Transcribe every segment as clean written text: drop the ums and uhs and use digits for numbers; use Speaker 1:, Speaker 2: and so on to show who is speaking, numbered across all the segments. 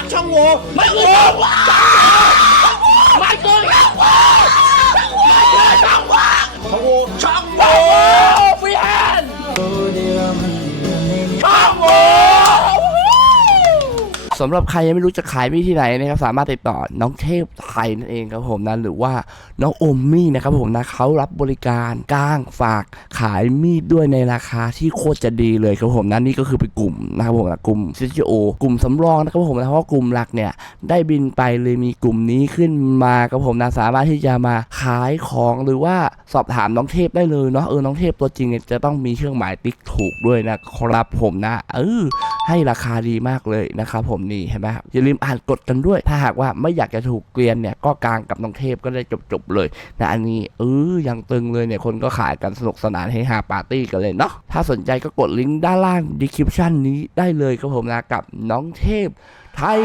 Speaker 1: ช่องโหว่ไม่คือช่องว่างไม่คือช่องว่างช่องว่างช่องโหว่พี่แอนช่องโหว่สำหรับใครยังไม่รู้จะขายมีดที่ไหนนะครับสามารถติดต่อน้องเทพไทยนั่นเองครับผมนะหรือว่าน้องโอมมี่นะครับผมนะเขารับบริการก้างฝากขายมีดด้วยในราคาที่โคตรจะดีเลยครับผมนะนี่ก็คือเป็นกลุ่มนะครับผมนะกลุ่ม CGO กลุ่มสำรองนะครับผมนะเพราะกลุ่มหลักเนี่ยได้บินไปเลยมีกลุ่มนี้ขึ้นมาครับผมนะสามารถที่จะมาขายของหรือว่าสอบถามน้องเทพได้เลยเนาะน้องเทพตัวจริงเนี่ยจะต้องมีเครื่องหมายติ๊กถูกด้วยนะครับผมนะให้ราคาดีมากเลยนะครับผมนี่เห็นไหมครับอย่าลืมอ่านกฎกันด้วยถ้าหากว่าไม่อยากจะถูกเกลียนเนี่ยก็กางกับน้องเทพก็ได้จบเลยนะอันนี้ยังตึงเลยเนี่ยคนก็ขายกันสนุกสนานให้ฮาปาร์ตี้กันเลยเนาะถ้าสนใจก็กดลิงก์ด้านล่าง description นี้ได้เลยครับผมนะกับน้องเทพไทย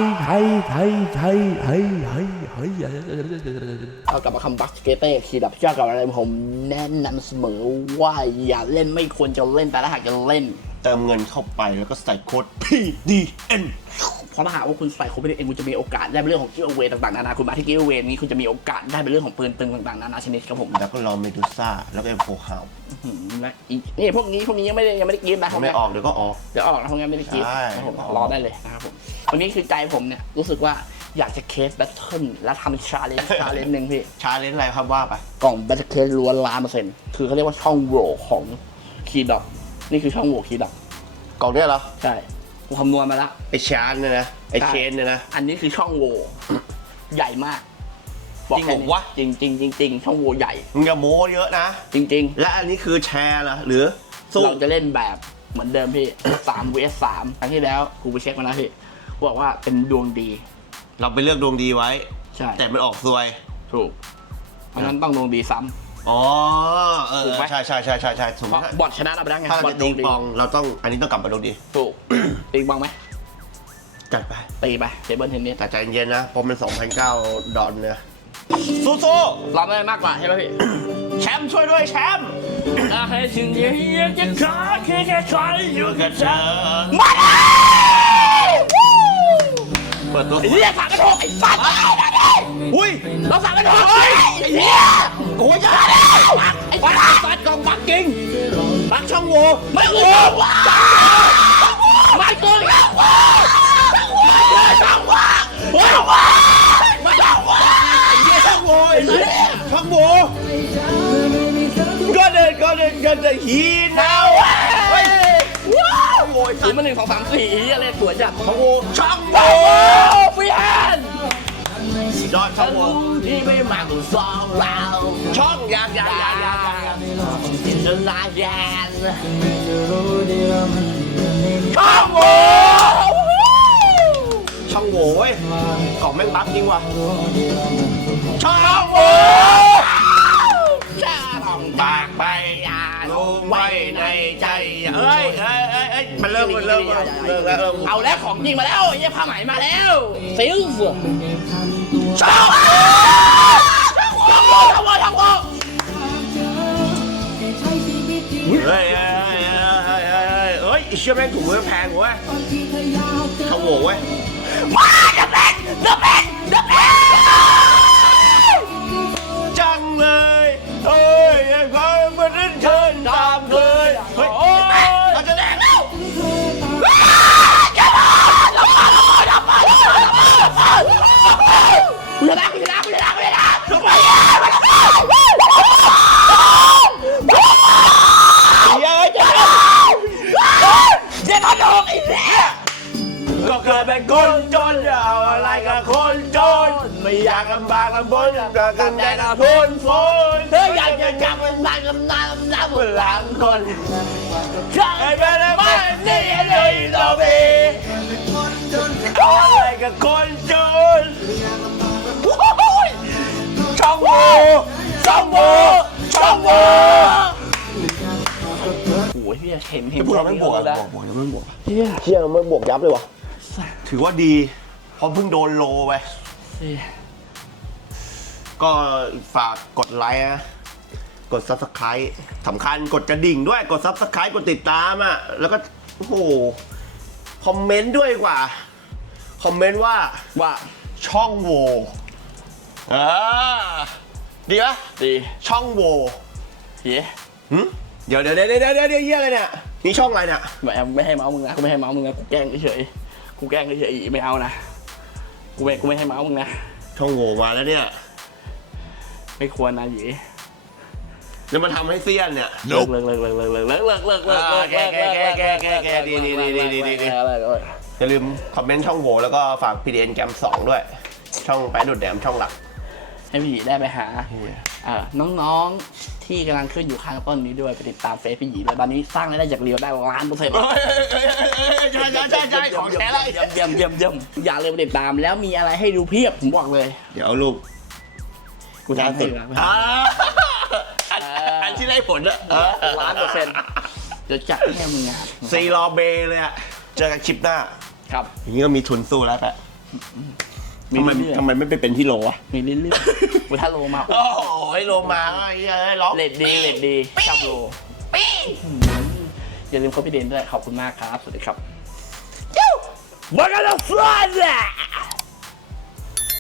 Speaker 1: เอากลับมาคำบัคสเกตเต้คีย์ดับเชื่อกับอะไรผมแนะนำเสมอว่าอย่าเล่นไม่ควรจะเล่นแต่ถ้าหากจะเล่น
Speaker 2: เติมเงินเข้าไปแล้วก็ใส่โค้ด PDN
Speaker 1: เพราะถ้าหากว่าคุณใส่โค้ด PDN คุณจะมีโอกาสได้เป็นเรื่องของกิฟต์เวย์ต่างๆนานาคุณมาที่กิฟต์เวย์นี้คุณจะมีโอกาสได้เป็นเรื่องของปืนตึงต่างๆนานาชนิดครับผม
Speaker 2: แล้วก็รอเมดูซ่าแล้วก็เอ็มโฟฮาว
Speaker 1: นี่พวกนี้ยังไม่ได้กิฟต์นะ
Speaker 2: ไม่ออกเดี๋ยวก็ออก
Speaker 1: นะพวกนี้ไม่ได้กิฟต์ผมรอได้เลยนะครับผมวันนี้คือใจผมเนี่ยรู้สึกว่าอยากจะเคสแบทเทิลแล้วทำชาเลนจ์หนึ่งพี่
Speaker 2: ชาเลนจ์อะไรครับว่าไป
Speaker 1: กล่องแบทเทิลเคสล้วน1,000%คือเขาเรียกว่าช่องโหว่ของคีย์ดอกนี่คือช่องโหว่คีย์ดอก
Speaker 2: กล่องเนี้ยเหรอ
Speaker 1: ใช่ผมคำนวณมาแล้ว
Speaker 2: ไอชานเนี่ยนะไอเชนเนี่ยนะ
Speaker 1: อันนี้คือช่องโหว่ใหญ่มาก
Speaker 2: จริงวะ
Speaker 1: จริงช่องโหว่ใหญ่
Speaker 2: มึงอย่าโม้เยอะนะ
Speaker 1: จริง
Speaker 2: และอันนี้คือแชร์เหรอหรือ
Speaker 1: เราจะเล่นแบบเหมือนเดิมพี่3 vs 3ครั้งที่แล้วกูไปเช็คมาแล้วพี่บอกว่าเป็นดวงดี
Speaker 2: เราไปเลือกดวงดีไว้
Speaker 1: ใช่
Speaker 2: แต่มันออกซวย
Speaker 1: ถูกเพราะฉะนั้นต้องดวงดีซ้ำ
Speaker 2: อ๋อใช่สมมติ
Speaker 1: บอทชนะเราไปได้ไง
Speaker 2: ถ้าเราจะตีปองเราต้องอันนี้ต้องกลับมาดวงดี
Speaker 1: ถูกตีปองไหม
Speaker 2: จัดไป
Speaker 1: ตีไปเทเบิลเทนนิส
Speaker 2: แต่ใจเย็นนะเพราะมัน2,900 ดอลเนี่ยสู้
Speaker 1: เราได้มากกว่าใช่ไหมพี่
Speaker 2: แชมป์ช่วยด้วยแชมป์
Speaker 1: ให้ถึงยังจะขอแค่ใครอยู่กับเธอ
Speaker 2: มาเปิดตัว
Speaker 1: ไอ้เหี้ยสามกระโดดไอ้สัตว์
Speaker 2: อุ้ย
Speaker 1: เราสามกระโดดไอ้เหี้ยโอ้ยยาไอ้สัตว์กองบักกิ้งบักช่องโหว่ไม่คือช่องว่างไม่คือช่องว่างช่องว่างช่องว่างมาช่องว่างไอ้เหี้ยช่องโหว่ไอ้เหี้ย
Speaker 2: ช่องโหว่ก็เดินฮีน่า
Speaker 1: โอ้ยถือมา1 2 3 4อะไรสวยจัด
Speaker 2: ช่องโหว่
Speaker 1: พี่แอน
Speaker 2: ยอดช่องโหว่
Speaker 1: ที่ไม่มาตัวซองเรา
Speaker 2: ช่องยาง
Speaker 1: จะลายแยนช่องโหว่
Speaker 2: เว้ยกล่องแม่งบั๊กจริงว่ะช่องโหว่
Speaker 1: จะต้องบากไป
Speaker 2: รู้ไว้ในใจเอ้ยมันเริ่มแล้ว
Speaker 1: เอาแล้วของจริงมาแล้วยี่ผ้าไหมมาแล้วซิลฟ์ช่องโหว่
Speaker 2: เฮ้ยเชื่อแม่งถูกแพงเว้ยช่องโหว่เว้ย
Speaker 1: มาจะเป็น
Speaker 2: จังเลยเฮ้ยเขามาเล่นเชิญตามเคยเฮ้ยเราจะแดงแล้ว
Speaker 1: กูจะกูจะทำโดนไอ้เนี่ย
Speaker 2: ก็เกิดเป็นคนจนเอาอะไรกับคนจนไม่อยากลำบากลำบนก็กันได้นะพ้นฝน
Speaker 1: เธออยากจะจับมันนาน
Speaker 2: เวลาคนใช่ไหมไม่นี่เลยเราbeเอาอะไรกับคนจนช่องโหว่
Speaker 1: โอ้ยพี่เห็น
Speaker 2: พวกเราไม่บวก
Speaker 1: แล้ว
Speaker 2: เฮียไม่บวกยับเลยวะถือว่าดีเพราะเพิ่งโดนโลไปก็ฝากกดไลค์นะกด Subscribe สำคัญกดกระดิ่งด้วยกด Subscribe กดติดตามอ่ะแล้วก็โอ้โหคอมเมนต์ด้วยกว่าคอมเมนต์ว่าช่องโหว่ดีปะ
Speaker 1: ดี
Speaker 2: ช่องโหว่
Speaker 1: เย้
Speaker 2: เดี๋ยวเยี่ยอะไรเนี่ยนี่ช่องอะไรเนี่ย
Speaker 1: ไม่ให้เมาส์มึงนะกูไม่ให้เมาส์มึงนะกูแกล้งเฉยกูแกล้งเฉยไม่เอานะกูไม่ให้เมาส์มึงนะ
Speaker 2: ช่องโหว่มาแล้วเนี่ย
Speaker 1: ไม่ควรนะหยี
Speaker 2: แล้วมันทำให้เสี้ยนเนี่ย
Speaker 1: เลิก
Speaker 2: อย่าลืมคอมเมนต์ช่องโหว่แล้วก็ฝาก PDN แกม2ด้วยช่องไปดูดแดมช่องหลัก
Speaker 1: ให้พี่หยีได้ไปหาน้องๆที่กำลังขึ้นอยู่ข้างต้นนี้ด้วยไปติดตามเฟซพี่หยีเลยตอนนี้สร้างรายได้จากเรียวได้1,000,000%
Speaker 2: ใช่ของแท้เลย
Speaker 1: เยี่ยมอย่าลืมไปติดตามแล้วมีอะไรให้ดูเพียบผมบอกเลย
Speaker 2: เดี๋ยวเอารูป
Speaker 1: กูทำให้แล้ว
Speaker 2: อันที่ได้ผลอะ
Speaker 1: 1,000,000%เดี๋ยวจัดให้มึงอ่ะ
Speaker 2: ซีรอเบเลยอะเจอกันคลิปหน้า
Speaker 1: ครับ
Speaker 2: อย่างนี้ก็มีทุนสู้แล้วแปะ
Speaker 1: มีเรื่อย
Speaker 2: ทำไมไม่ไปเป็นที่โลวะ
Speaker 1: ๆมีเรื่อยๆกูถ้าโลมา
Speaker 2: โอ้โหโลมาไอ้ร้อง
Speaker 1: เลดดีชอบโลอย่าลืมเข้าไปเดนด้วยขอบคุณมากครับสวัสดีครับ We're gonna fly that